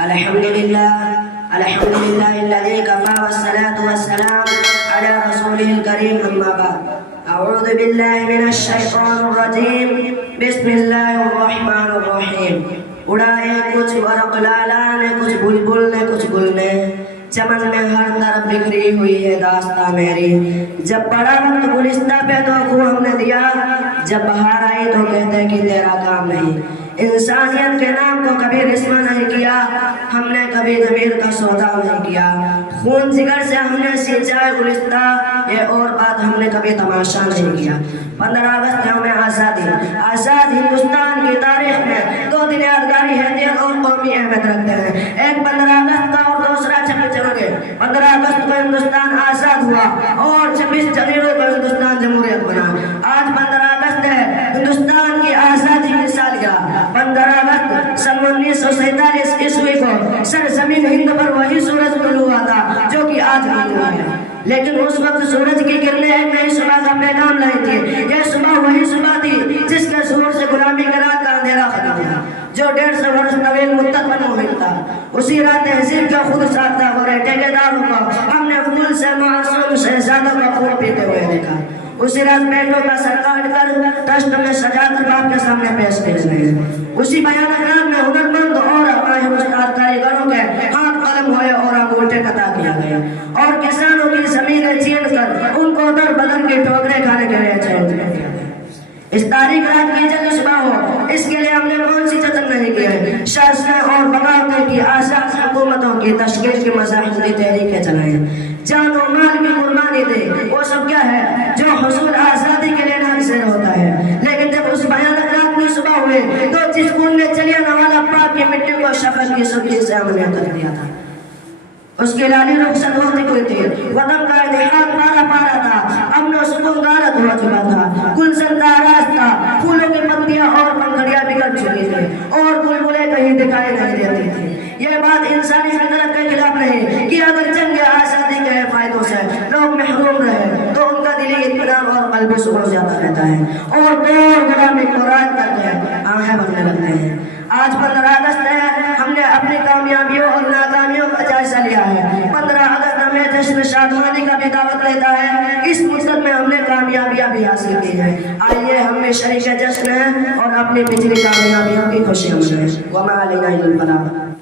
الحمد لله الذي كفى والصلاة والسلام على رسوله الكريم أما بعد أعوذ بالله من الشيطان الرجيم بسم الله الرحمن الرحيم उड़ाए कुछ वर्क लाला ने कुछ बुलबुल ने कुछ गुल ने चमन में हर तरफ बिखरी हुई है दास्तां मेरी जब बड़ा वक्त गुलिस्ता पे तो खूब हमने दिया जब बहार आई तो कहते कि तेरा काम नहीं इंसानियत के नाम को कभी रिश्वा नहीं किया हमने कभी ज़मीर का सौदा नहीं किया खून जिगर से हमने सींचा गुलिस्ता ये और बात हमने कभी तमाशा नहीं किया 15 अगस्त हमें आज़ाद हिंदुस्तान की तारीख में 2 दिन यादगारी हैसियत और कौमी अहमियत रखते हैं एक 15 अगस्त का और दूसरा 26 जनवरी 15 अगस्त को हिंदुस्तान आज़ाद हुआ और 26 जनवरी को हिंदुस्तान जमहूरियत बना आज 15 अगस्त है हिंदुस्तान की आज़ादी की सालगिरह 15 अगस्त सन 1947 ईस्वी को सरजमीन हिंद पर वही सूरज तुलू हुआ था जो कि आज हुआ है लेकिन उस वक्त सूरज की किरणें एक नई सुबह का पैगाम लाई थी यह सुबह वही सुबह थी जिसके जोर से गुलामी के रात का अंधेरा खत्म हुआ जो 150 वर्ष तवील मुद्दत पर मुहिम था उसी रात तहजीब का खुद साथ हो रहे ठेकेदारों को हमने फूल से मासूम शहजादों का खून पीते हुए देखा उसी रात बेटों का सर काट कर ट्रस्ट में सजाकर बाप के सामने पेश किए गए उसी भयानक रात में हुनरमंद और माहिर कारीगरों के हाथ कलम हुए और अंगूठे कता किया गए और किसानों की जमीनें छीन कर उनको दर बदर के ठोकरे खाने के लिए छोड़ दिया इस तारीख रात की जल्द सुबह हो इसके लिए हमने कौन सी जतन नहीं की है शासन और बगावत की आजाद हुकूमतों की तश्कील की मज़ाहिरी तहरीकें चलाई जान और माल की कुर्बानी दे वो सब क्या है जो हुसूल आज़ादी के लिए नाज़िर होता है लेकिन जब उस भयानक रात की सुबह हुए तो जिस खून ने चलियाना वाला पाक की मिट्टी को शफक की सुर्खी से हमने कर दिया था उसकी लाली रुखसत होती हुई थी वतन का इतिहाद पारा पारा था अमन और सुकून गारत हो चुका था गुलशन का राज था फूलों की पत्तियां और पंखड़ियां बिगड़ चुकी थी और बुलबुलें कहीं दिखाई नहीं देती थी यह बात इंसानी फितरत के खिलाफ नहीं कि अगर जंग आज़ादी के फायदों से लोग महरूम रहे तो उनका दिली इत्मीनान और कल्बी सुकून ज्यादा रहता है और दौर गुलामी को राज करके आंखें भरने लगते हैं आज 15 अगस्त है हमने अपनी कामयाबियों और नाकामियों का जायजा लिया है 15 अगस्त हमें जश्न शादमानी का भी दावत लेता है इस मुद्दत में हमने कामयाबियां भी हासिल की है आइए हम में शरीक जश्न है और अपनी पिछली कामयाबियों की खुशियां मनाएं वमा अलैना इल्लल बलाग।